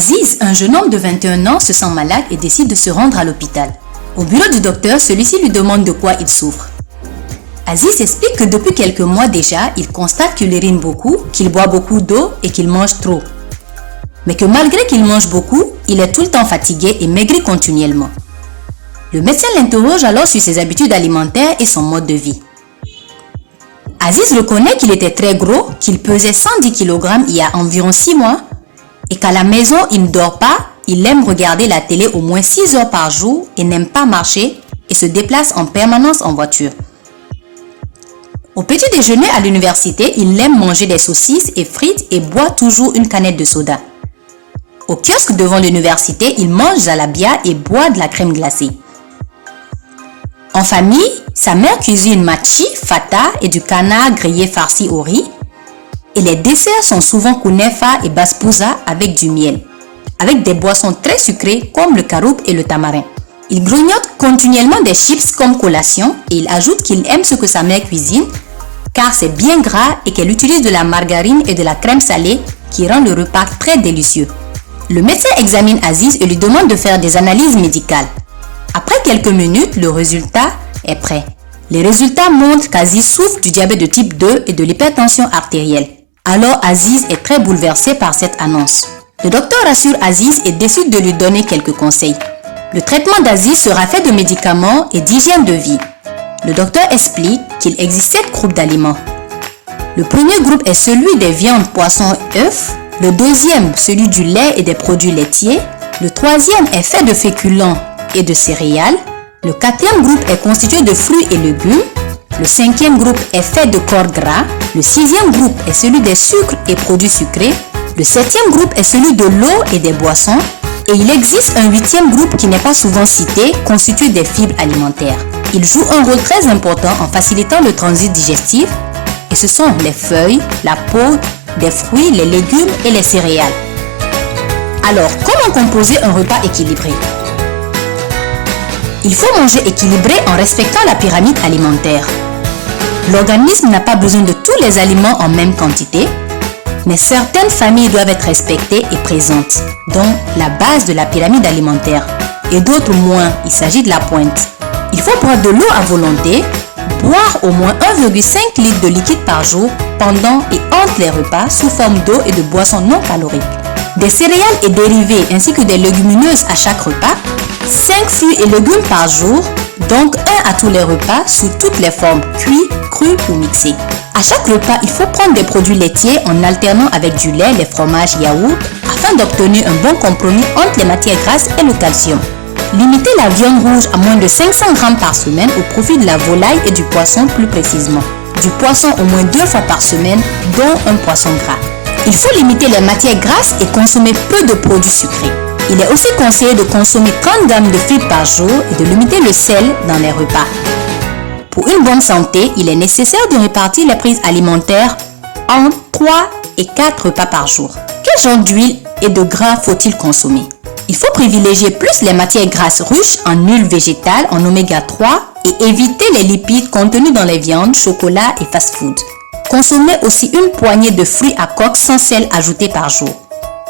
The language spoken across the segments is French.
Aziz, un jeune homme de 21 ans, se sent malade et décide de se rendre à l'hôpital. Au bureau du docteur, celui-ci lui demande de quoi il souffre. Aziz explique que depuis quelques mois déjà, il constate qu'il urine beaucoup, qu'il boit beaucoup d'eau et qu'il mange trop. Mais que malgré qu'il mange beaucoup, il est tout le temps fatigué et maigrit continuellement. Le médecin l'interroge alors sur ses habitudes alimentaires et son mode de vie. Aziz reconnaît qu'il était très gros, qu'il pesait 110 kg il y a environ 6 mois et qu'à la maison, il ne dort pas, il aime regarder la télé au moins 6 heures par jour et n'aime pas marcher et se déplace en permanence en voiture. Au petit déjeuner à l'université, il aime manger des saucisses et frites et boit toujours une canette de soda. Au kiosque devant l'université, il mange zalabia et boit de la crème glacée. En famille, sa mère cuisine matchi, fata et du canard grillé farci au riz. Et les desserts sont souvent kunefa et basbouza avec du miel, avec des boissons très sucrées comme le caroub et le tamarin. Il grignote continuellement des chips comme collation et il ajoute qu'il aime ce que sa mère cuisine car c'est bien gras et qu'elle utilise de la margarine et de la crème salée qui rend le repas très délicieux. Le médecin examine Aziz et lui demande de faire des analyses médicales. Après quelques minutes, le résultat est prêt. Les résultats montrent qu'Aziz souffre du diabète de type 2 et de l'hypertension artérielle. Alors Aziz est très bouleversé par cette annonce. Le docteur rassure Aziz et décide de lui donner quelques conseils. Le traitement d'Aziz sera fait de médicaments et d'hygiène de vie. Le docteur explique qu'il existe 7 groupes d'aliments. Le premier groupe est celui des viandes, poissons et œufs. Le deuxième, celui du lait et des produits laitiers. Le troisième est fait de féculents et de céréales. Le quatrième groupe est constitué de fruits et légumes. Le cinquième groupe est fait de corps gras. Le sixième groupe est celui des sucres et produits sucrés. Le septième groupe est celui de l'eau et des boissons. Et il existe un huitième groupe qui n'est pas souvent cité, constitué des fibres alimentaires. Il joue un rôle très important en facilitant le transit digestif. Et ce sont les feuilles, la peau, des fruits, les légumes et les céréales. Alors, comment composer un repas équilibré? Il faut manger équilibré en respectant la pyramide alimentaire. L'organisme n'a pas besoin de tous les aliments en même quantité, mais certaines familles doivent être respectées et présentes, donc la base de la pyramide alimentaire, et d'autres moins, il s'agit de la pointe. Il faut boire de l'eau à volonté, boire au moins 1,5 litre de liquide par jour pendant et entre les repas sous forme d'eau et de boissons non caloriques. Des céréales et dérivés ainsi que des légumineuses à chaque repas, 5 fruits et légumes par jour, donc un à tous les repas sous toutes les formes, cuits, crus ou mixés. À chaque repas, il faut prendre des produits laitiers en alternant avec du lait, les fromages, yaourts, afin d'obtenir un bon compromis entre les matières grasses et le calcium. Limitez la viande rouge à moins de 500 g par semaine au profit de la volaille et du poisson plus précisément. Du poisson au moins 2 fois par semaine, dont un poisson gras. Il faut limiter les matières grasses et consommer peu de produits sucrés. Il est aussi conseillé de consommer 30 g de fibres par jour et de limiter le sel dans les repas. Pour une bonne santé, il est nécessaire de répartir les prises alimentaires en 3 et 4 repas par jour. Quel genre d'huile et de gras faut-il consommer? Il faut privilégier plus les matières grasses riches en huile végétale, en oméga 3 et éviter les lipides contenus dans les viandes, chocolat et fast-food. Consommez aussi une poignée de fruits à coque sans sel ajouté par jour.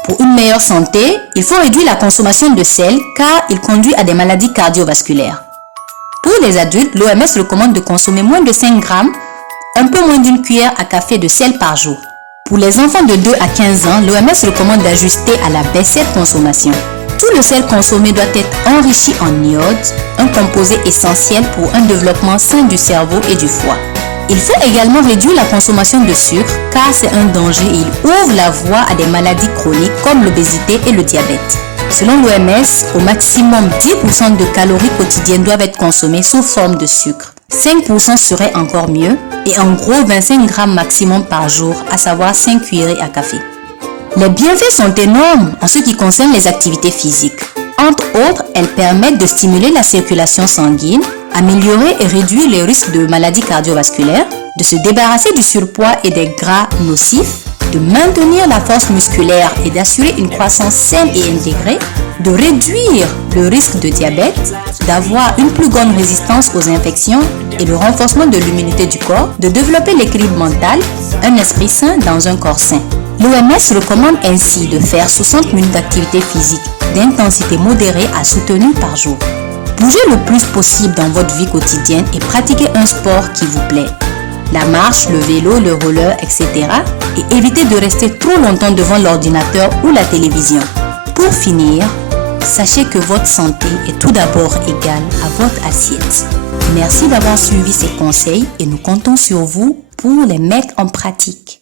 Pour une meilleure santé, il faut réduire la consommation de sel car il conduit à des maladies cardiovasculaires. Pour les adultes, l'OMS recommande de consommer moins de 5 grammes, un peu moins d'une cuillère à café de sel par jour. Pour les enfants de 2 à 15 ans, l'OMS recommande d'ajuster à la baisse cette consommation. Tout le sel consommé doit être enrichi en iode, un composé essentiel pour un développement sain du cerveau et du foie. Il faut également réduire la consommation de sucre car c'est un danger et il ouvre la voie à des maladies chroniques comme l'obésité et le diabète. Selon l'OMS, au maximum 10% de calories quotidiennes doivent être consommées sous forme de sucre. 5% serait encore mieux et en gros 25 grammes maximum par jour, à savoir 5 cuillerées à café. Les bienfaits sont énormes en ce qui concerne les activités physiques. Entre autres, elles permettent de stimuler la circulation sanguine, améliorer et réduire les risques de maladies cardiovasculaires, de se débarrasser du surpoids et des gras nocifs, de maintenir la force musculaire et d'assurer une croissance saine et intégrée, de réduire le risque de diabète, d'avoir une plus grande résistance aux infections et le renforcement de l'immunité du corps, de développer l'équilibre mental, un esprit sain dans un corps sain. L'OMS recommande ainsi de faire 60 minutes d'activité physique d'intensité modérée à soutenue par jour. Bougez le plus possible dans votre vie quotidienne et pratiquez un sport qui vous plaît. La marche, le vélo, le roller, etc. Et évitez de rester trop longtemps devant l'ordinateur ou la télévision. Pour finir, sachez que votre santé est tout d'abord égale à votre assiette. Merci d'avoir suivi ces conseils et nous comptons sur vous pour les mettre en pratique.